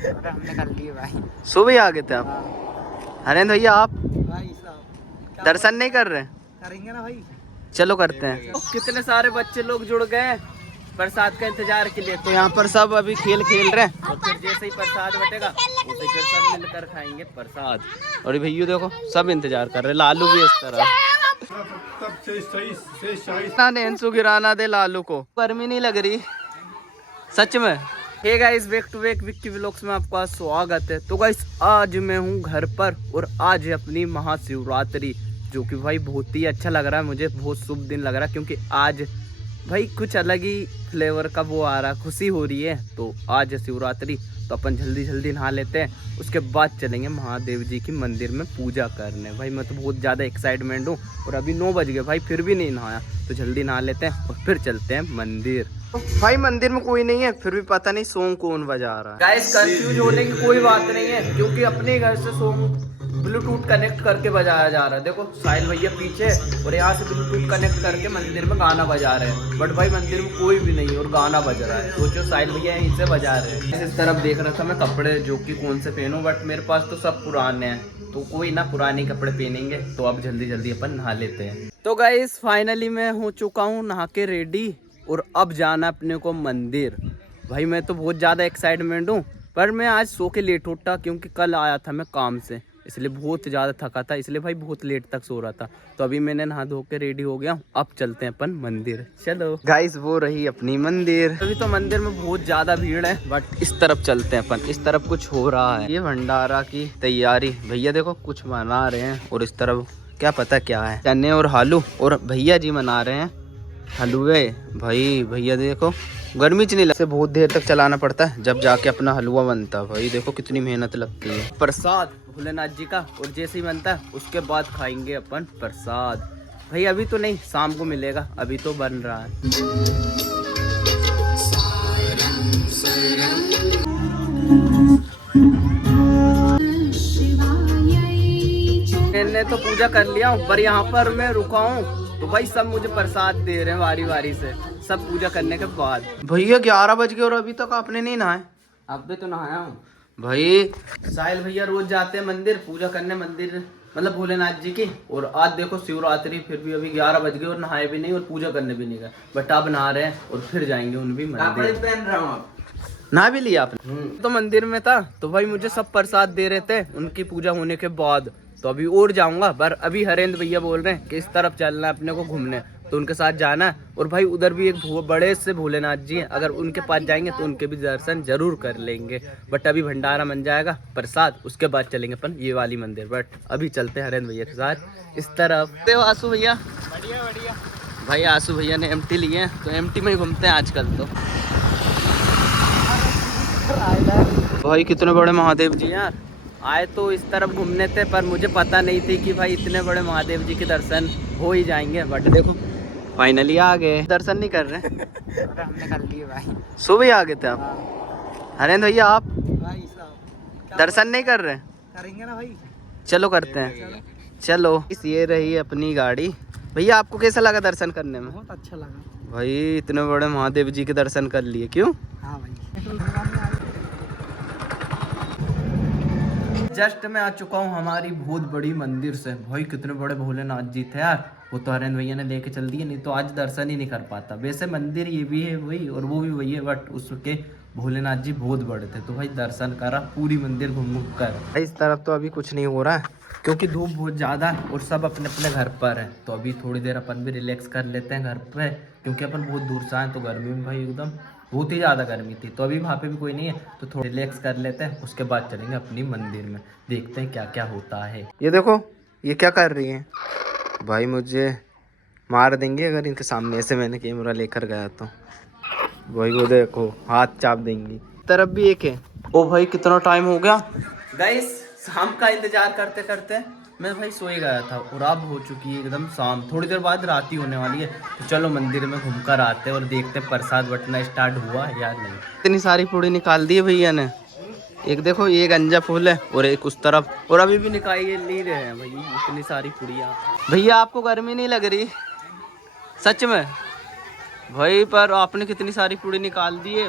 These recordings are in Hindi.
हमने कर लिए भाई। सुबह आ गए थे आप? हरेंद्र भैया आप भाई साहब दर्शन नहीं कर रहे? करेंगे ना भाई। चलो करते हैं। कितने सारे बच्चे लोग जुड़ गए प्रसाद का इंतजार के लिए। तो यहाँ पर सब अभी खेल खेल रहे हैं और फिर जैसे ही प्रसाद बटेगा उसे फिर सब मिलकर खाएंगे प्रसाद। और भैया देखो सब इंतजार कर रहे हैं, लालू भी इस तरह। नेंसू गिराना दे लालू को, गर्मी नहीं लग रही सच में। Hey guys, back to back Vicky vlogs में आपका स्वागत है। तो गाइस आज मैं हूँ घर पर और आज है अपनी महाशिवरात्रि, जो कि भाई बहुत ही अच्छा लग रहा है मुझे, बहुत शुभ दिन लग रहा है क्योंकि आज भाई कुछ अलग ही फ्लेवर का वो आ रहा, खुशी हो रही है। तो आज है शिवरात्रि, तो अपन जल्दी जल्दी नहा लेते हैं, उसके बाद चलेंगे महादेव जी की मंदिर में पूजा करने। भाई मैं तो बहुत ज़्यादा एक्साइटमेंट हूँ और अभी 9 बज गए भाई फिर भी नहीं नहाया, तो जल्दी नहा लेते हैं और फिर चलते हैं मंदिर। भाई मंदिर में कोई नहीं है, फिर भी पता नहीं सॉन्ग कौन बजा रहा है। गाइस कंफ्यूज होने की कोई बात नहीं है क्योंकि अपने घर से सॉन्ग ब्लूटूथ कनेक्ट करके बजाया जा रहा है। देखो साहिल भैया पीछे और यहाँ से ब्लूटूथ कनेक्ट करके मंदिर में गाना बजा रहे हैं, बट भाई मंदिर में कोई भी नहीं और गाना बज रहा है। सोचो साहिल भैया यहीं से बजा रहे हैं। इस तरफ देख रहा था मैं कपड़े जो कि कौन से पहनूं, बट मेरे पास तो सब पुराने हैं, तो कोई ना पुराने कपड़े पहनेंगे। तो अब जल्दी जल्दी अपन नहा लेते हैं। तो गाइस फाइनली मैं हो चुका हूँ नहा के रेडी और अब जाना अपने को मंदिर। भाई मैं तो बहुत ज़्यादा एक्साइटमेंट हूँ, पर मैं आज सो के लेट उठा क्योंकि कल आया था मैं काम से, इसलिए बहुत ज़्यादा थका था, इसलिए भाई बहुत लेट तक सो रहा था। तो अभी मैंने नहा धो के रेडी हो गया हूँ, अब चलते हैं अपन मंदिर। चलो गाइस वो रही अपनी मंदिर। अभी तो मंदिर में बहुत ज़्यादा भीड़ है, बट इस तरफ चलते हैं अपन। इस तरफ कुछ हो रहा है, ये भंडारा की तैयारी। भैया देखो कुछ बना रहे हैं और इस तरफ क्या पता क्या है, चने और आलू, और भैया जी बना रहे हैं हलवे। भाई भैया देखो गर्मी च नहीं लगती, बहुत देर तक चलाना पड़ता है जब जाके अपना हलवा बनता है। भाई देखो कितनी मेहनत लगती है। प्रसाद भोलेनाथ जी का, और जैसे ही बनता है उसके बाद खाएंगे अपन प्रसाद। भाई अभी तो नहीं, शाम को मिलेगा, अभी तो बन रहा है। मैंने तो पूजा कर लिया हूँ, पर यहाँ पर मैं रुका हूँ तो भाई सब मुझे प्रसाद दे रहे हैं वारी वारी से, सब पूजा करने के बाद। भैया 11 बज गए और अभी तक आपने नहीं नहाए? अब भी तो नहाया हूँ भाई। साहिल भैया रोज जाते हैं मंदिर पूजा करने, मंदिर मतलब भोलेनाथ जी की, और आज देखो शिवरात्रि फिर भी अभी 11 बज गए और नहाए भी नहीं और पूजा करने भी नहीं गए, बट अब नहा रहे हैं और फिर जाएंगे उन भी मंदिर। पहन रहा हूँ नहा भी लिया आपने? तो मंदिर में था तो भाई मुझे सब प्रसाद दे रहे थे उनकी पूजा होने के बाद, तो अभी और जाऊंगा। पर अभी हरेंद्र भैया बोल रहे हैं कि इस तरफ चलना है अपने को घूमने, तो उनके साथ जाना है। और भाई उधर भी एक बड़े से भोलेनाथ जी हैं, अगर उनके पास जाएंगे तो उनके भी दर्शन जरूर कर लेंगे। बट अभी भंडारा बन जाएगा प्रसाद, उसके बाद चलेंगे अपन ये वाली मंदिर। बट अभी चलते हैं हरेंद्र भैया के साथ इस तरफ। देव आसू भैया बढ़िया बढ़िया। भाई आसू भैया ने एमटी लिए हैं, तो एमटी में ही घूमते हैं आजकल तो। भाई कितने बड़े महादेव जी यार, आए तो इस तरफ घूमने थे, पर मुझे पता नहीं थी कि भाई इतने बड़े महादेव जी के दर्शन हो ही जाएंगे। बट देखो फाइनली आ गए। दर्शन नहीं कर रहे? हमने कर लिए भाई। सुबह आ गए थे आप? हरेंद्र भैया आप भाई साहब दर्शन नहीं कर रहे? करेंगे ना भाई। चलो करते हैं। चलो ये रही अपनी गाड़ी। भैया आपको कैसा लगा दर्शन करने में? बहुत अच्छा लगा भाई, इतने बड़े महादेव जी के दर्शन कर लिए। क्यों? हाँ भाई। जस्ट मैं आ चुका हूँ हमारी बहुत बड़ी मंदिर से। भाई कितने बड़े भोलेनाथ जी थे यार, वो तो हरेंद्र भैया ने लेके चल दिए, नहीं तो आज दर्शन ही नहीं कर पाता। वैसे मंदिर ये भी है वही और वो भी वही है, बट उसके भोलेनाथ जी बहुत बड़े थे, तो भाई दर्शन करा पूरी मंदिर घूम घूम कर। इस तरफ तो अभी कुछ नहीं हो रहा है क्योंकि धूप बहुत ज़्यादा है और सब अपने अपने घर पर है। तो अभी थोड़ी देर अपन भी रिलैक्स कर लेते हैं घर पे, क्योंकि अपन बहुत दूर से आए, तो गर्मी में भाई एकदम बहुत ही ज़्यादा गर्मी थी। तो अभी वहाँ पे भी कोई नहीं है, तो थोड़ा रिलैक्स कर लेते हैं, उसके बाद चलेंगे अपनी मंदिर में, देखते हैं क्या क्या होता है। ये देखो ये क्या कर रही है भाई, मुझे मार देंगे अगर इनके सामने से मैंने कैमरा लेकर गया तो। भाई वो देखो हाथ चाप देंगी। तरफ भी एक है। ओ भाई कितना टाइम हो गया गाइस, शाम का इंतजार करते करते मैं भाई सो ही गया था और अब हो चुकी है एकदम शाम, थोड़ी देर बाद रात ही होने वाली है। तो चलो मंदिर में घूमकर आते हैं और देखते हैं प्रसाद बटना स्टार्ट हुआ या नहीं। इतनी सारी पूड़ी निकाल दी है भैया ने, एक देखो ये गंजा फूल है और एक उस तरफ, और अभी भी निकाल नहीं रहे हैं भाई इतनी सारी पूड़ियाँ। भैया आपको गर्मी नहीं लग रही सच में? भाई पर आपने कितनी सारी पूड़ी निकाल दी है,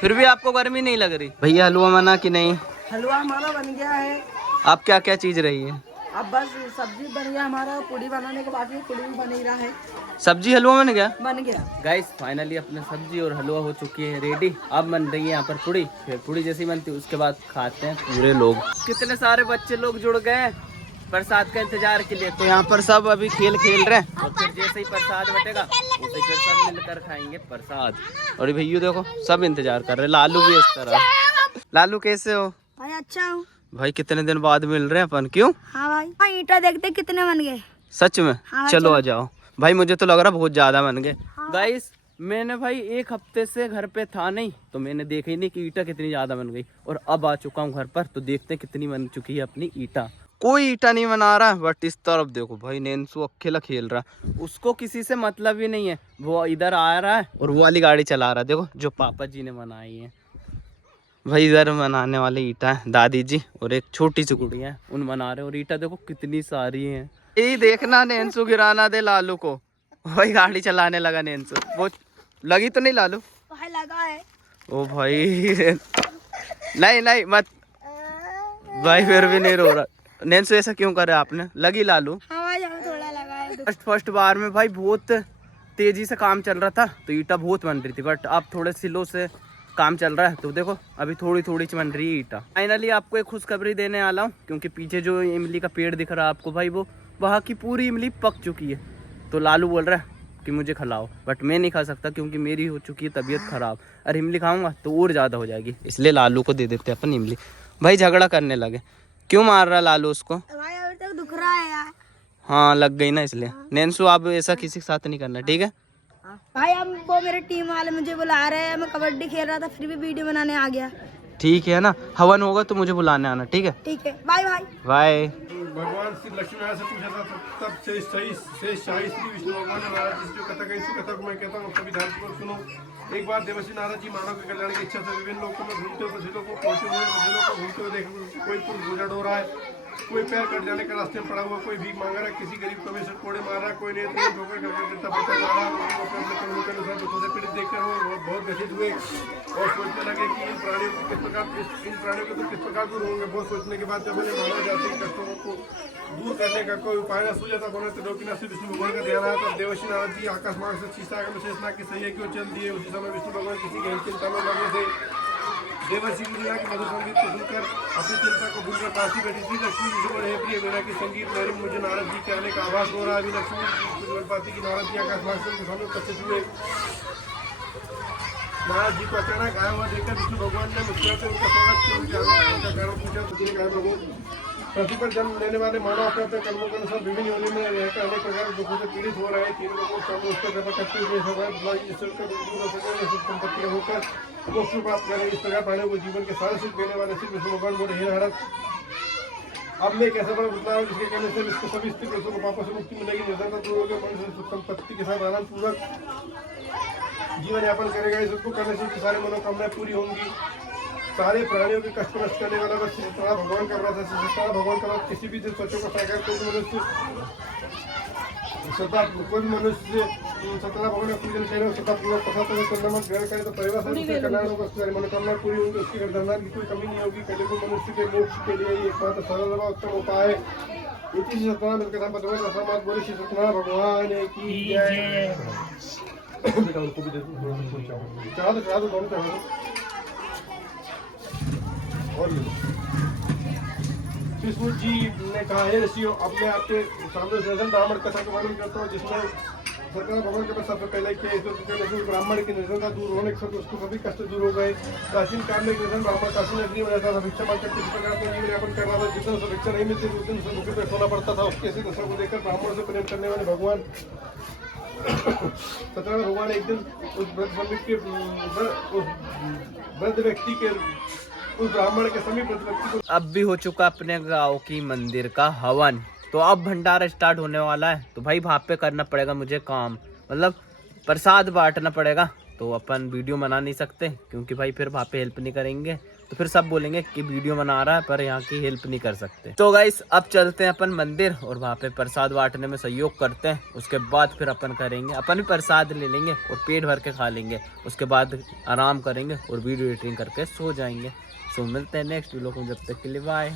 फिर भी आपको गर्मी नहीं लग रही? भैया हलवा बना कि नहीं? हलवा हमारा बन गया है। आप क्या क्या चीज रही है? अब बस सब्जी बन गया हमारा, पूड़ी बनाने के बाकी पूड़ी भी बन ही रहा है। सब्जी हलवा बन गया? बन गया गाइस फाइनली अपने सब्जी और हलवा हो चुकी है रेडी। अब बन रही है यहाँ पर पूड़ी, फिर पूड़ी जैसी बनती है उसके बाद खाते हैं पूरे लोग। कितने सारे बच्चे लोग जुड़ गए प्रसाद का इंतजार के लिए, तो यहाँ पर सब अभी खेल रहे हैं और फिर जैसे ही प्रसाद बटेगा उसे फिर सब मिलकर खाएंगे प्रसाद। और भैया देखो सब इंतजार कर रहे हैं, लालू भी इस तरह। लालू कैसे हो? भाई अच्छा हूँ भाई कितने दिन बाद मिल रहे हैं अपन, क्यों? हाँ भाई, हाँ ईंटा देखते कितने बन गए। सच में? हाँ, चलो आ जाओ भाई, मुझे तो लग रहा बहुत ज्यादा बन गए। हाँ। गाइस मैंने भाई एक हफ्ते से घर पे था नहीं, तो मैंने देखा ही नहीं कि ईटा कितनी ज्यादा बन गई, और अब आ चुका हूँ घर पर तो देखते हैं कितनी बन चुकी है अपनी ईटा। कोई ईटा नहीं बना रहा, बट इस तरफ देखो भाई नैन्सू अकेला खेल रहा है, उसको किसी से मतलब ही नहीं है, वो इधर आ रहा है और वो वाली गाड़ी चला रहा है, देखो जो पापा जी ने बनाई है। भाई इधर बनाने वाले ईटा है दादी जी और एक छोटी सी गुड़िया है, उन बना रहे, और ईटा देखो कितनी सारी है। यही देखना नैन्सू गिराना दे लालू को। भाई गाड़ी चलाने लगा नैन्सू, वो लगी तो नहीं लालू? भाई लगा है। ओ भाई नहीं नहीं मत भाई, फिर भी नहीं रो रहा। नैन्सू ऐसा क्यों कर रहे आपने? लगी लालू? हाँ भाई हमें थोड़ा लगा है। फर्स्ट बार में भाई बहुत तेजी से काम चल रहा था तो ईटा बहुत बन रही थी, बट अब थोड़े स्लो से काम चल रहा है तो देखो अभी थोड़ी थोड़ी बन रही है ईटा। फाइनली आपको एक खुशखबरी देने वाला हूँ, क्योंकि पीछे जो इमली का पेड़ दिख रहा है आपको भाई, वो वहाँ की पूरी इमली पक चुकी है। तो लालू बोल रहा है कि मुझे खिलाओ, बट मैं नहीं खा सकता क्योंकि मेरी हो चुकी है तबीयत खराब। अरे इमली खाऊंगा तो और ज़्यादा हो जाएगी, इसलिए लालू को दे देते अपन इमली। भाई झगड़ा करने लगे, क्यों मार रहा लालू उसको? भाई अभी तक दुख रहा है यार। हाँ लग गई ना इसलिए। नैन्सू आप ऐसा किसी के साथ नहीं करना, ठीक है? भाई अब वो मेरे टीम वाले मुझे बुला रहे हैं, मैं कबड्डी खेल रहा था फिर भी वीडियो बनाने आ गया। ठीक है ना, हवन होगा तो मुझे बुलाने आना, ठीक है? ठीक है बाय बाय। बाय। भगवान श्री लक्ष्मी नारायण से पूछा था तब से शाही श्री विष्णु भगवान ने महाराज जी जो कथा कही, इसी कथा को मैं कहता हूँ सभी ध्यानपूर्वक सुनो। एक बार देवर्षि नारद जी मानव के कल्याण की इच्छा से विभिन्न लोगों में घूमते हुए प्रसिद्धों को पहुंचे हुए, प्रसिद्धों को घूमते हुए देख कोई पुरुष गुजर हो रहा है, कोई पैर कट जाने के रास्ते में पड़ा हुआ, कोई भीख मांग रहा है, किसी गरीब को से कोड़े मार रहा है, कोई नेत्र ठोकर करके गिरता पड़ता जा रहा है। अपने कर्मों के अनुसार दुखों से पीड़ित देखकर वो बहुत व्यथित हुए और सोचने लगे कि इन प्राणियों को किस प्रकार दूर होंगे। बहुत सोचने के बाद जब उन्हें मानव जाति के कष्टों को दूर करने का कोई उपाय न सूझा था, उन्होंने त्रिलोकीनाथ श्री विष्णु भगवान का ध्यान आया। तब देवर्षि नारद जी आकाश मार्ग से शीशागम शेषनाग की सैया की ओर चल दिए। उसी समय विष्णु भगवान किसी गहन चिंता में लगे थे। देवर्षि की वीणा के मधुर संगीत को सुनकर अपनी चिंता को भूलकर पास ही बैठी थी। लक्ष्मी जी से बड़े प्रिय वीणा की संगीत मेरे मुझे नारद जी के आने का आभास हो रहा है। अभी लक्ष्मी पाती की नारद जी आकाश मार्ग से सामने उपस्थित हुए। नारद जी को अचानक आया हुआ देखकर विष्णु भगवान ने मुस्कुराते उनका स्वागत किया, उनके आने का कारण पूछा तो उन्होंने कहा प्रभु पृथ्वी पर जन्म लेने वाले मानव अपने अपने कर्मों के अनुसार विभिन्न योनि में रहकर अनेक प्रकार के दुखों से पीड़ित हो रहे हैं। तीन लोगों को सामने उसका कृपा करते हुए संपत्ति होकर मोक्ष प्राप्त करें। इस प्रकार प्राणियों को जीवन के सारे सुख देने वाले श्री विष्णु भगवान बोले हे नारद, अब मैं कैसा बड़ा बतला हूँ जिसके कहने से इसको सभी स्त्री पुरुषों को पापों से मुक्ति मिलेगी, निर्धनता दूर होकर मनुष्य सुख संपत्ति के साथ आनंद पूर्वक जीवन यापन करेगा। इस को करने से उसकी सारी मनोकामनाएं पूरी होंगी। सारे प्राणियों के कष्ट नष्ट करने वाला बस सत्यनारायण भगवान कर रहा था। सत्यनारायण भगवान का किसी भी दिन सोचों का साकार कोई मनुष्य सत्यनारायण भगवान का पूजन करे, सदापूर्वक कथा तो चंद्रमा ग्रहण करे तो परिवार से कल्याण होगा, सारी मनोकामना पूरी होगी, उसकी गर्दनदान की कोई कमी नहीं होगी। कलियुग मनुष्य के मोक्ष के लिए एकमात्र सरल व उत्तम उपाय है। इसी सत्यनारायण कथा पद्मनाभ रसामात बोले श्री सत्यनारायण भगवान की जय। उनको भी चढ़ा दो दोनों चढ़ा दो और विष्णु जी ने कहा हे ऋषियों, अब मैं आपके सामने निर्धन ब्राह्मण कथा का वर्णन करता हूँ, जिसमें सत्यनारायण भगवान के पास सबसे पहले किया ब्राह्मण की निर्धनता दूर होने के साथ उसको सभी कष्ट दूर हो गए। प्राचीन काल में निर्धन ब्राह्मण काशी नगरी में रहता था, भिक्षा मांगकर किसी प्रकार से जीवन यापन कर रहा था। जिस दिन उसे भिक्षा नहीं मिलती उस दिन उसे भूखे पे सोना पड़ता था। उसके ऐसी दशा को देखकर ब्राह्मण से प्रेम करने वाले भगवान सत्यनारायण भगवान एक दिन उस वृद्ध व्यक्ति के उस ब्राह्मण के समीप व्यक्ति को। अब भी हो चुका अपने गांव की मंदिर का हवन, तो अब भंडारा स्टार्ट होने वाला है। तो भाई वहाँ पे करना पड़ेगा मुझे काम, मतलब प्रसाद बांटना पड़ेगा। तो अपन वीडियो बना नहीं सकते क्योंकि भाई फिर वहाँ पे हेल्प नहीं करेंगे तो फिर सब बोलेंगे कि वीडियो बना रहा है पर यहाँ की हेल्प नहीं कर सकते। तो गाइस अब चलते हैं अपन मंदिर और वहाँ पे प्रसाद बांटने में सहयोग करते हैं। उसके बाद फिर अपन करेंगे, अपन भी प्रसाद ले लेंगे और पेट भर के खा लेंगे। उसके बाद आराम करेंगे और वीडियो एडिटिंग करके सो जाएंगे। सो मिलते हैं नेक्स्ट वीडियो में, जब तक के लिए बाय।